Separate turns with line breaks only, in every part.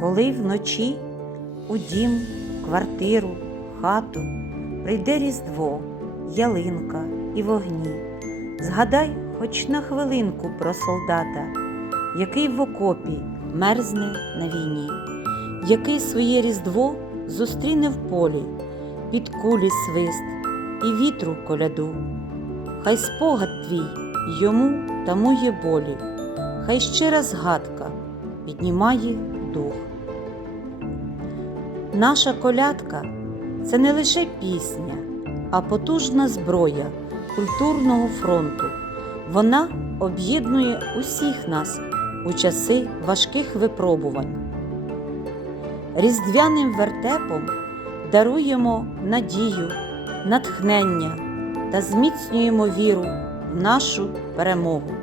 Коли вночі у дім, квартиру, хату прийде Різдво, ялинка і вогні, згадай хоч на хвилинку про солдата, який в окопі мерзне на війні, який своє Різдво зустріне в полі, під кулі свист і вітру коляду. Хай спогад твій йому тамує болі, хай щира згадка піднімає дух. Наша колядка це не лише пісня, а потужна зброя культурного фронту. Вона об'єднує усіх нас у часи важких випробувань. Різдвяним вертепом даруємо надію, натхнення та зміцнюємо віру в нашу перемогу.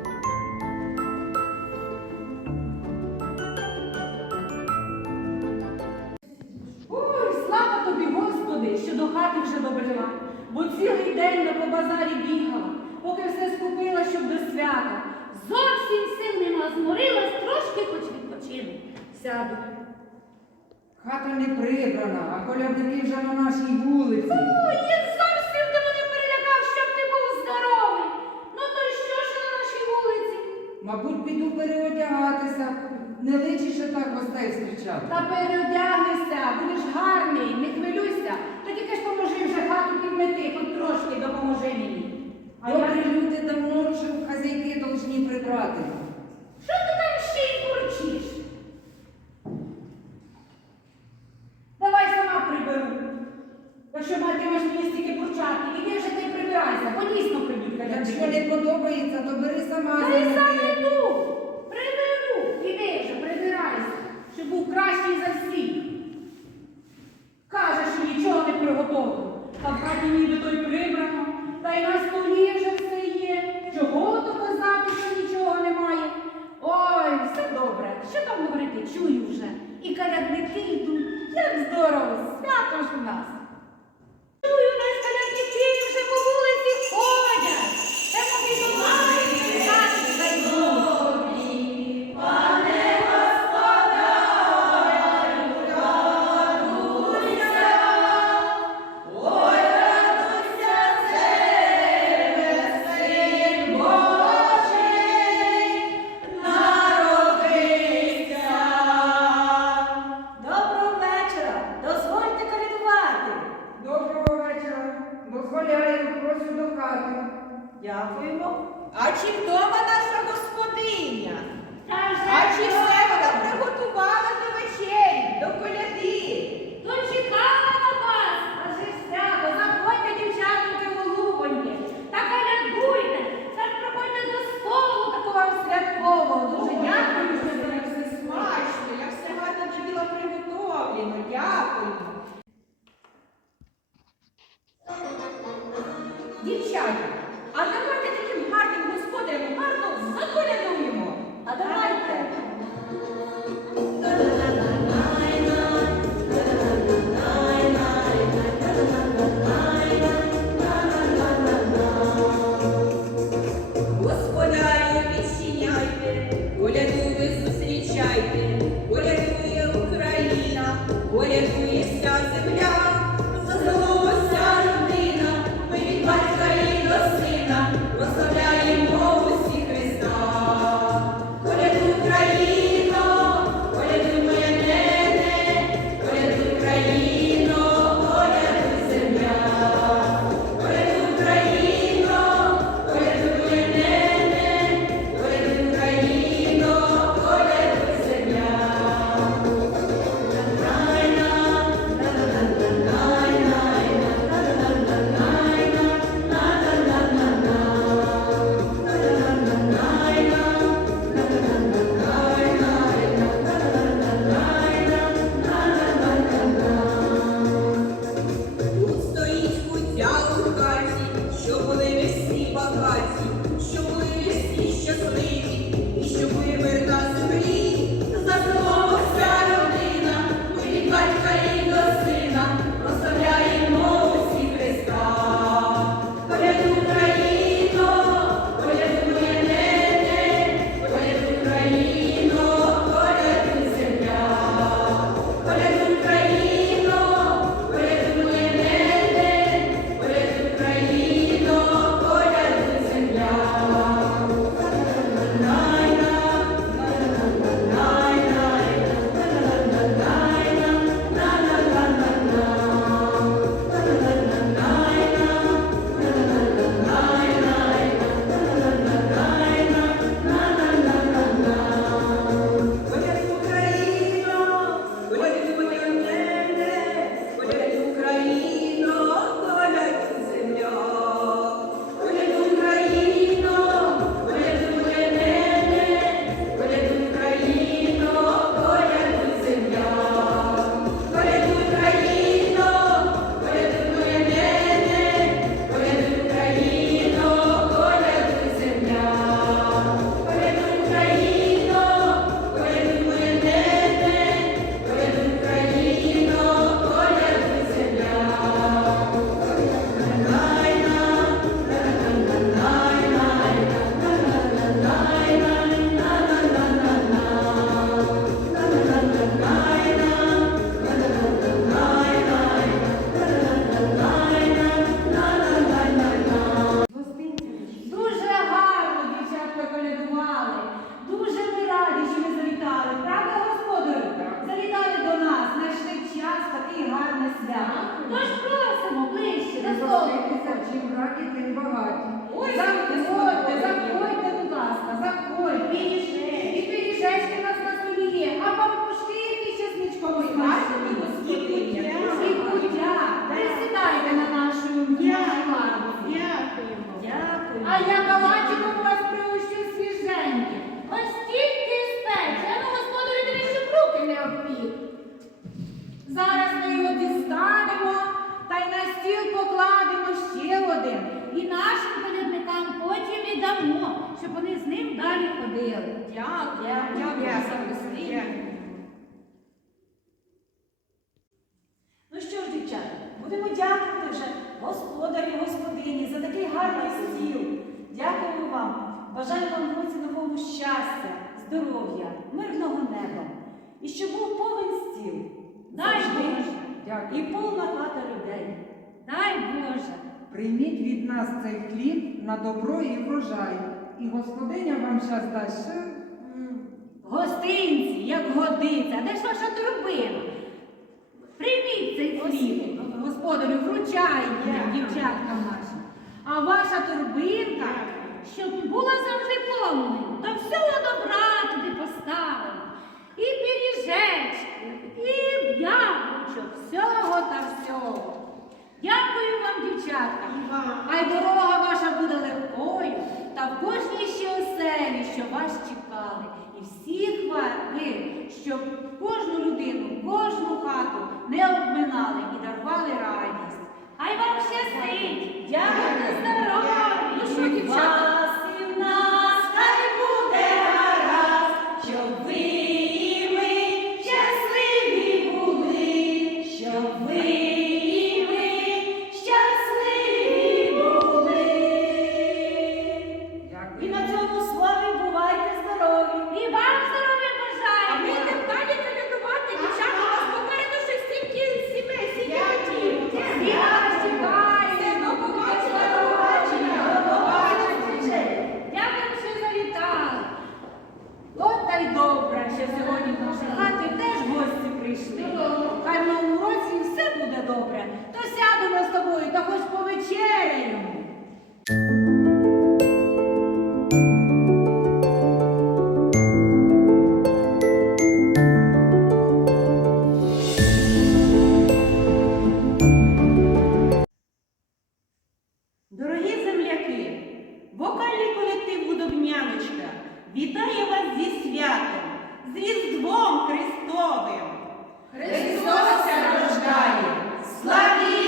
День на побазарі бігала, поки все скупила, щоб до свята. Зовсім сил нема, зморилась, трошки хоч відпочину. Сяду.
Хата не прибрана, а колядники вже на нашій вулиці.
Ой, я зовсім до мене перелякав, щоб ти був здоровий. Ну то й що ж на нашій вулиці?
Мабуть, піду переодягатися. Не личіше так гостей зустрічати. Та
переодягнешся, будеш гарний, не хвилюйся. Та тільки ж поможи вже хату підмети, хоч трошки допоможи мені. А Добрі
люди давно вже хазяйки повинні прибрати.
Дівчата,
діти багаті.
Заходьте, заходьте,
будь ласка, заходьте, і пиріжечки нас на столі є, а вам поштирки ще з нічком і
господиня, і путя.
Присідайте на нашу. Дякую.
Дякую. А я
потім щоб вони з ним далі ходили.
Дякую, дякую за гостиню.
Ну що ж, дівчата, будемо дякувати вже господарю і господині за такий гарний стіл. Дякуємо вам. Бажаю вам році новому щастя, здоров'я, мирного неба. І щоб був повен стіл.
Дай. Боже,
І
повна хата людей.
дай Боже.
Прийміть від нас цей хліб на добро і врожай. І господиня вам щас дасть. ще,
Гостинці, як годиться. Де ж ваша торбина? Прийміть цей хліб. Господарю, вручайте дівчаткам нашим. А ваша торбинка Щоб була завжди повною, та всього добра туди поставимо. І пиріжечки, і яблучок, всього та всього. Дякую вам, дівчатка. Хай дорога ваша буде легкою та в кожній ще оселі, що вас чекали. І всіх ви, щоб кожну людину, кожну хату не обминали і дарували радість. Хай вам щастить! Дякую, здоров'я! Ну що, дівчата?
Вокальний колектив Гудобняночка вітає вас зі святом, з Різдвом Христовим.
Христос рождає!
Славі!